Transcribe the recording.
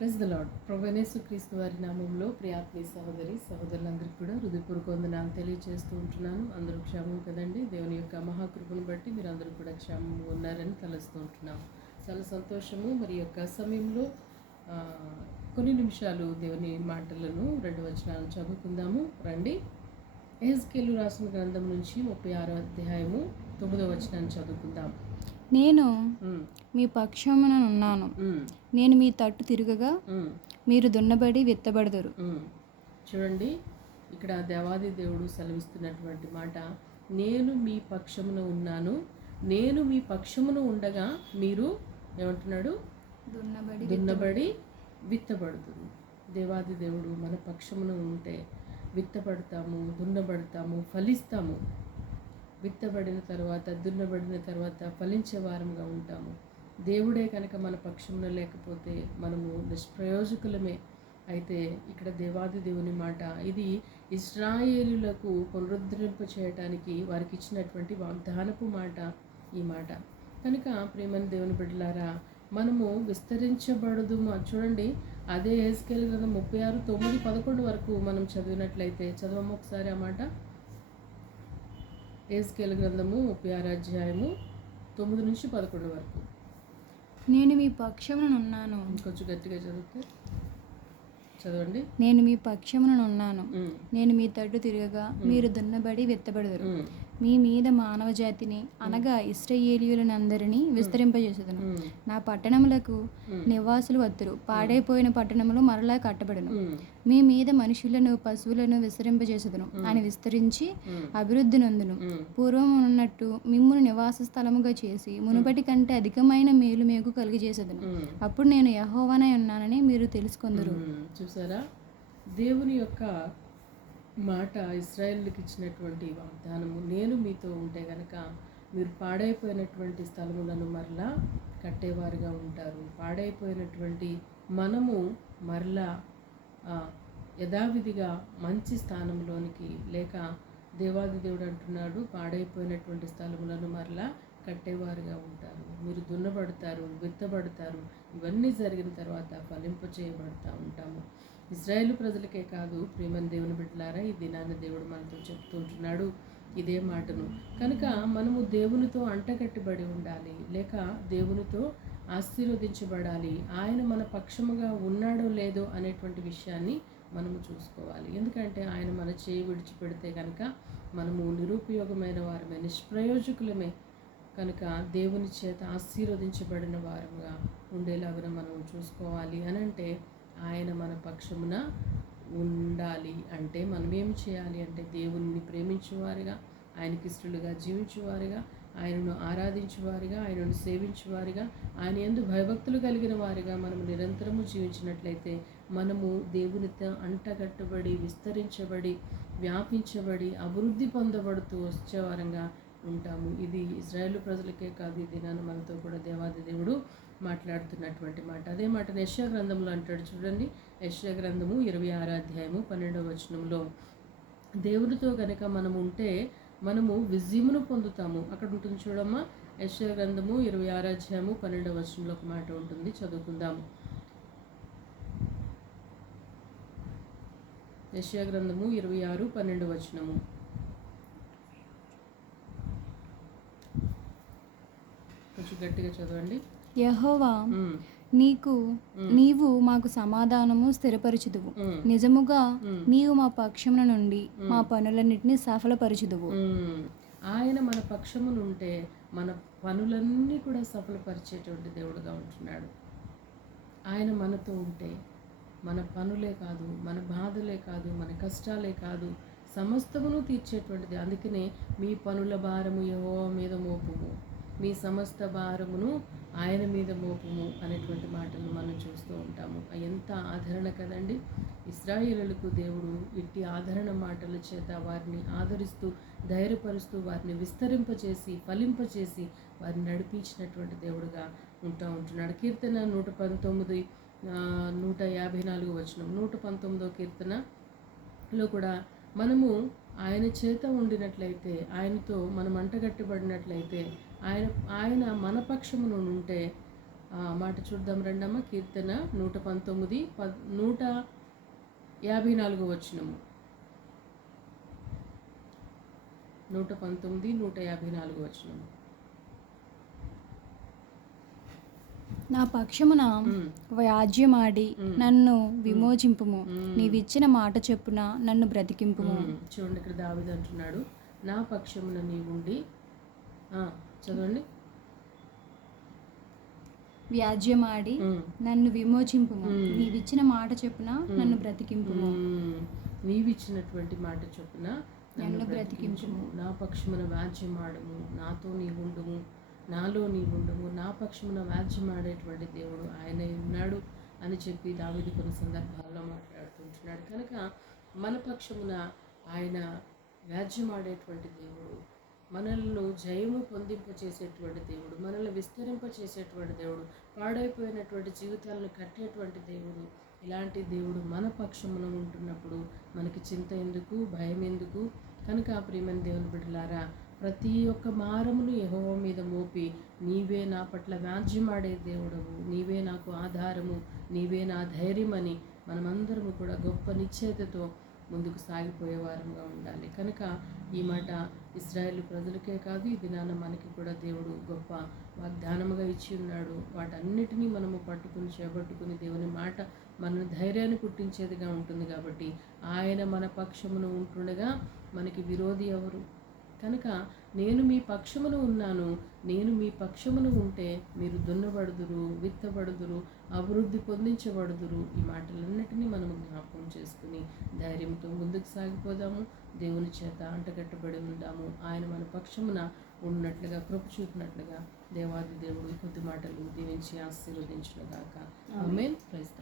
Plus the lord ప్రొవెనేసు క్రీస్తు వారి నామంలో ప్రియాత్మీ సహోదరి సహోదరులందరికీ కూడా హృదయపూర్వక వందనాలు తెలియజేస్తూ ఉంటున్నాను. అందరూ క్షేమం కదండి. దేవుని యొక్క మహాకృపను బట్టి మీరు అందరూ కూడా క్షేమం ఉన్నారని తలుస్తూ ఉంటున్నాం. చాలా సంతోషము. మరి యొక్క సమయంలో కొన్ని నిమిషాలు దేవుని మాటలను రెండు వచనాలను చదువుకుందాము. రండి. ఎహెజ్కేలు రాసిన గ్రంథం నుంచి ముప్పై ఆరో అధ్యాయము తొమ్మిదో వచనాన్ని చదువుకుందాం. నేను మీ పక్షమున ఉన్నాను. నేను మీ తట్టు తిరగగా. మీరు దున్నబడి విత్తబడదురు. చూడండి ఇక్కడ దేవాది దేవుడు సెలవిస్తున్నటువంటి మాట నేను మీ పక్షమున ఉన్నాను. నేను మీ పక్షమున ఉండగా మీరు ఏమంటున్నాడు? దున్నబడి దున్నబడి విత్తబడుతుంది దేవాది దేవుడు మన పక్షమున ఉంటే విత్తబడతాము దున్నబడతాము ఫలిస్తాము. విత్తబడిన తర్వాత దున్నబడిన తర్వాత ఫలించే వారముగా ఉంటాము. దేవుడే కనుక మన పక్షమున లేకపోతే మనము నిష్ప్రయోజకులమే. అయితే ఇక్కడ దేవాది దేవుని మాట ఇది ఇస్రాయేలులకు పునరుద్ధరింప చేయటానికి వారికి ఇచ్చినటువంటి వాగ్దానపు మాట ఈ మాట. కనుక ప్రేమని దేవుని బిడ్డలారా మనము విస్తరించబడదు చూడండి అదే ఏస్కేల్ కదా ముప్పై ఆరు తొమ్మిది పదకొండు వరకు మనం చదివినట్లయితే చదవము ఒకసారి ఆ మాట. ఏస్కేల్ గ్రంథము ముప్పై ఆరు అధ్యాయము తొమ్మిది నుంచి పదకొండు వరకు. నేను మీ పక్షమున ఉన్నాను ఇంకొంచెం గట్టిగా చదివితే చదవండి. నేను మీ పక్షమున ఉన్నాను ఉమ్, నేను మీ తట్టు తిరగగా మీరు దున్నబడి విత్తబడదురు. మీ మీద మానవ జాతిని అనగా ఇస్రాయేలీయులనందరినీ విస్తరింపజేసేదను. నా పట్టణములకు. నివాసులు వత్తురు. పాడైపోయిన పట్టణములు మరలా కట్టబడును. మీ మీద మనుషులను పశువులను విస్తరింపజేసేదను. అని విస్తరించి అభివృద్ధి నందును. పూర్వం ఉన్నట్టు మిమ్మును నివాస స్థలముగా చేసి మునుపటి కంటే అధికమైన మేలు మీకు కలిగజేసేదను. అప్పుడు నేను యహోవానై ఉన్నానని మీరు తెలుసుకొందరు. చూసారా? దేవుని యొక్క మాట ఇస్రాయేల్కి ఇచ్చినటువంటి వాగ్దానము. నేను మీతో ఉంటే గనక మీరు పాడైపోయినటువంటి స్థలములను మరలా కట్టేవారుగా ఉంటారు. పాడైపోయినటువంటి మనము మరలా యథావిధిగా మంచి స్థానంలోనికి లేక దేవాది దేవుడు అంటున్నాడు పాడైపోయినటువంటి స్థలములను మరలా కట్టేవారుగా ఉంటారు. మీరు దున్నబడతారు విత్తబడతారు ఇవన్నీ జరిగిన తర్వాత ఫలింప చేయబడతా ఉంటాము. ఇజ్రాయేల్ ప్రజలకే కాదు ప్రేమని దేవుని బిడ్డలారా ఈ దినాన్ని దేవుడు మనతో చెప్తుంటున్నాడు ఇదే మాటను. కనుక మనము దేవునితో అంటగట్టిబడి ఉండాలి లేక దేవునితో ఆశీర్వదించబడాలి ఆయన మన పక్షముగా ఉన్నాడో లేదో అనేటువంటి విషయాన్ని మనము చూసుకోవాలి. ఎందుకంటే ఆయన మన చేయి విడిచిపెడితే కనుక మనము నిరుపయోగమైన వారమే నిష్ప్రయోజకులమే. కనుక దేవుని చేత ఆశీర్వదించబడిన వారముగా ఉండేలాగా మనం చూసుకోవాలి. అని అంటే ఆయన మన పక్షమున ఉండాలి. అంటే మనం ఏం చేయాలి అంటే దేవుని ప్రేమించేవారిగా ఆయనకి ఇష్టలుగా జీవించేవారిగా ఆయనను ఆరాధించేవారిగా ఆయనను సేవించేవారిగా ఆయన ఎందు భయభక్తులు కలిగిన వారిగా మనము నిరంతరము జీవించినట్లయితే మనము దేవునితో అంటగట్టబడి విస్తరించబడి వ్యాపించబడి అభివృద్ధి పొందబడుతూ వచ్చేవారంగా ఉంటాము. ఇది ఇజ్రాయేల్ ప్రజలకే కాదు ఈ దినాన్ని మనతో కూడా దేవాది దేవుడు మాట్లాడుతున్నటువంటి మాట. అదే మాట యశ్యా గ్రంథంలో అంటాడు చూడండి. యశ్యా గ్రంథము ఇరవై ఆరో అధ్యాయము పన్నెండవ వచనంలో. దేవుడితో కనుక మనం ఉంటే మనము విజయమును పొందుతాము. అక్కడ ఉంటుంది చూడమ్మా. యశ్యా గ్రంథము ఇరవై ఆరో అధ్యాయము పన్నెండవ వచనంలో ఒక మాట ఉంటుంది. చదువుకుందాము యశ్యా గ్రంథము ఇరవై ఆరు పన్నెండు వచనము. కొంచెం గట్టిగా చదవండి. యహోవా నీకు నీవు మాకు సమాధానము స్థిరపరచుదువు. నిజముగా. నీవు మా పక్షమున నుండి మా. పనులన్నిటినీ సఫలపరచుదువు. ఆయన మన పక్షమునుంటే మన పనులన్నీ కూడా సఫలపరిచేటువంటి దేవుడుగా ఉంటున్నాడు. ఆయన మనతో ఉంటే మన పనులే కాదు మన బాధలే కాదు మన కష్టాలే కాదు సమస్తమును తీర్చేటువంటిది. అందుకనే మీ పనుల భారము యహో మీద మోపుము. మీ సమస్త భారమును ఆయన మీద మోపము అనేటువంటి మాటలు మనం చూస్తూ ఉంటాము. ఎంత ఆదరణ కదండి? ఇస్రాయేలులకు దేవుడు ఇట్టి ఆదరణ మాటల చేత వారిని ఆదరిస్తూ ధైర్యపరుస్తూ వారిని విస్తరింపచేసి ఫలింపచేసి వారిని నడిపించినటువంటి దేవుడుగా ఉంటా ఉంటున్నాడు. కీర్తన నూట పంతొమ్మిది నూట యాభై నాలుగు వచనం. నూట పంతొమ్మిదో కీర్తనలో కూడా మనము ఆయన చేత ఉండినట్లయితే ఆయనతో మనం అంటగట్టబడినట్లయితే ఆయన ఆయన మన పక్షమున ఉంటే ఆ మాట చూద్దాం రండమ్మ కీర్తన నూట పంతొమ్మిది పద్ నూట యాభై నాలుగు వచ్చినము నూట పంతొమ్మిది నూట యాభై నాలుగు వచ్చినము నా పక్షమున వ్యాజ్యమాడి నన్ను విమోచింపుము. నీవిచ్చిన మాట చెప్పున నన్ను బ్రతికింపుము. చూడండి ఇక్కడ దావిది అంటున్నాడు. నా పక్షమున నీవుండి చదవండి. వ్యాజ్యమాడి. నన్ను విమోచింపుము. నీవిచ్చిన మాట చెప్పున? నన్ను బ్రతికింపుము. మ్మ్. నీవిచ్చినటువంటి మాట చొప్పున? నన్ను బ్రతికించుము. నా పక్షమున వ్యాజ్యమాడము. నాతో నీ ఉండుము నాలో నీ ఉండుము నా పక్షమున వ్యాజ్యమాడేటువంటి దేవుడు ఆయన ఉన్నాడు అని చెప్పి దావిది కొన్ని సందర్భాల్లో మాట్లాడుతుంటున్నాడు. కనుక మన పక్షమున ఆయన వ్యాజ్యమాడేటువంటి దేవుడు మనల్ని జయము పొందింపచేసేటువంటి దేవుడు మనల్ని విస్తరింపచేసేటువంటి దేవుడు పాడైపోయినటువంటి జీవితాలను కట్టేటువంటి దేవుడు. ఇలాంటి దేవుడు మన పక్షంలో ఉంటున్నప్పుడు మనకి చింత ఎందుకు భయం ఎందుకు? కనుక ప్రియమైన దేవుని బిడ్డలారా ప్రతి ఒక్క మారమును యెహోవా మీద మోపి నీవే నా పట్ల వ్యాజ్యమాడే దేవుడవు నీవే నాకు ఆధారము నీవే నా ధైర్యమని మనమందరము కూడా గొప్ప నిశ్చేతతో ముందుకు సాగిపోయే వారంగా ఉండాలి. కనుక ఈ మాట ఇస్రాయేల్ ప్రజలకే కాదు ఈ దినాన మనకి కూడా దేవుడు గొప్ప వాగ్దానముగా ఇచ్చి ఉన్నాడు. వాటన్నిటినీ మనము పట్టుకుని చేపట్టుకుని దేవుని మాట మన ధైర్యాన్ని పుట్టించేదిగా ఉంటుంది కాబట్టి ఆయన మన పక్షమును ఉంటుండగా మనకి విరోధి ఎవరు? కనుక నేను మీ పక్షమున ఉన్నాను నేను మీ పక్షమున ఉంటే మీరు దున్నబడుదురు విత్తబడుదురు అభివృద్ధి పొందించబడుదురు. ఈ మాటలన్నిటినీ మనం జ్ఞాపకం చేసుకుని ధైర్యంతో ముందుకు సాగిపోదాము. దేవుని చేత అంటగట్టబడి ఉందాము. ఆయన మన పక్షమున ఉన్నట్లుగా కృప చూపినట్లుగా దేవాది దేవుడు కొద్ది మాటలు దీవించి ఆశీర్వదించిన గాక ఆమెన్. ప్రైజ్